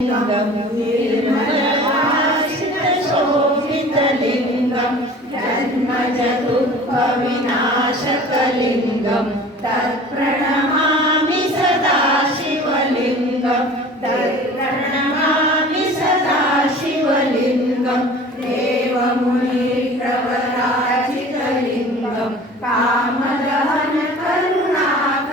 निर्मलभाषितशोभितलिङ्गं जन्मजदुःखविनाशकलिङ्गं तत्प्रणमामि सदा शिवलिङ्गं तत्प्रणमामि सदा शिवलिङ्गं देवमुनिप्रवराजितलिङ्गं कामदहन करुणाकरलिङ्गं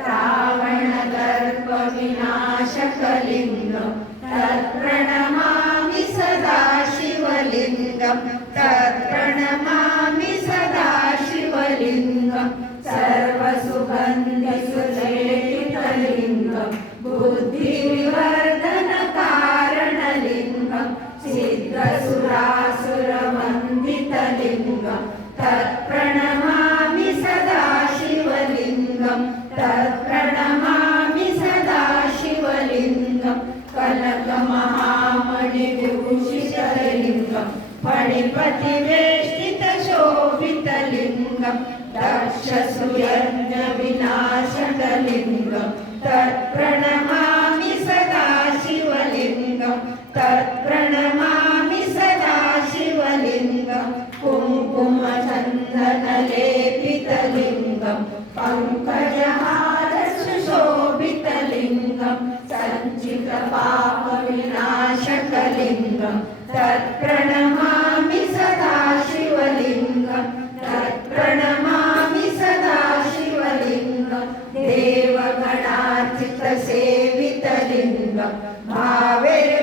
रावणदर्पविनाशकलिङ्गं तत्प्रणमामि सदा शिवलिङ्गं तत्प्रणमामि सदा शिवलिङ्गं सर्वसुगन्धिसुलेपितलिङ्गं बुद्धिविवर्धनकारणलिङ्गं सिद्धसुरासुरवन्दितलिङ्गं तत्प्रणमामि सदा शिवलिङ्गं तत्प्रणमामि सदा शिवलिङ्गं कनकमहामणिविभूषितलिङ्गं फणिपतिवेष्टितशोभितलिङ्गं दक्षसूयज्ञविनाशकलिङ्गं तत्प्रणमामि सदा शिवलिङ्गं तत्प्रणमामि सदा शिवलिङ्गं कुङ्कुमचन्दनलेपितलिङ्गं पङ्कजहारसुशोभितलिङ्गं सञ्चितपापविनाशकलिङ्गं तत्प्रणमामि सदा शिवलिङ्गं तत्प्रणमामि सदा शिवलिङ्गं देवगणार्चितसेवितलिङ्गं भावैर्भक्तिविरेव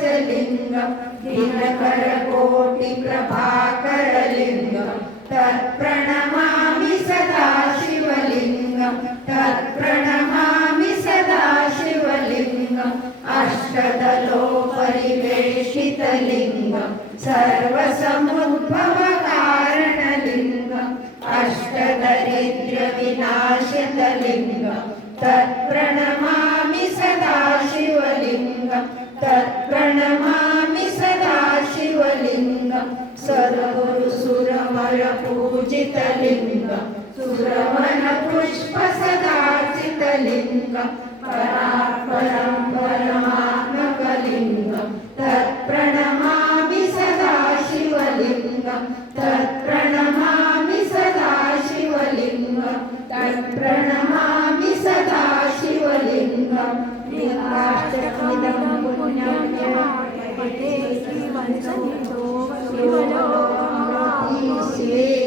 च लिङ्गं दिनकरकोटिप्रभाकरलिङ्गं तत्प्रणमामि सदा शिवलिङ्गं तत्प्रणमामि सदा शिवलिङ्गं अष्टदलोपरिवेशितलिङ्गं सर्वसमुद्भवकारणलिङ्गं अष्टदरिद्र्यविनाशितलिङ्गं तत्प्रणमामि सदा शिवलिङ्गं तत्प्रणमामि सदा शिवलिङ्गं सद्गुरुसुरवरपूजितलिङ्गं सुरवनपुष्पसदार्चितलिङ्गं परात्परं परमात्मकलिङ्गं तत्प्रणमामि सदा शिवलिङ्गं तत्प्रणमामि सदा शिवलिङ्गं तत्प्रणमामि सदा शिवलिङ्गं लिङ्गाष्टकमिदं पुण्यं शिवलोकमतीशे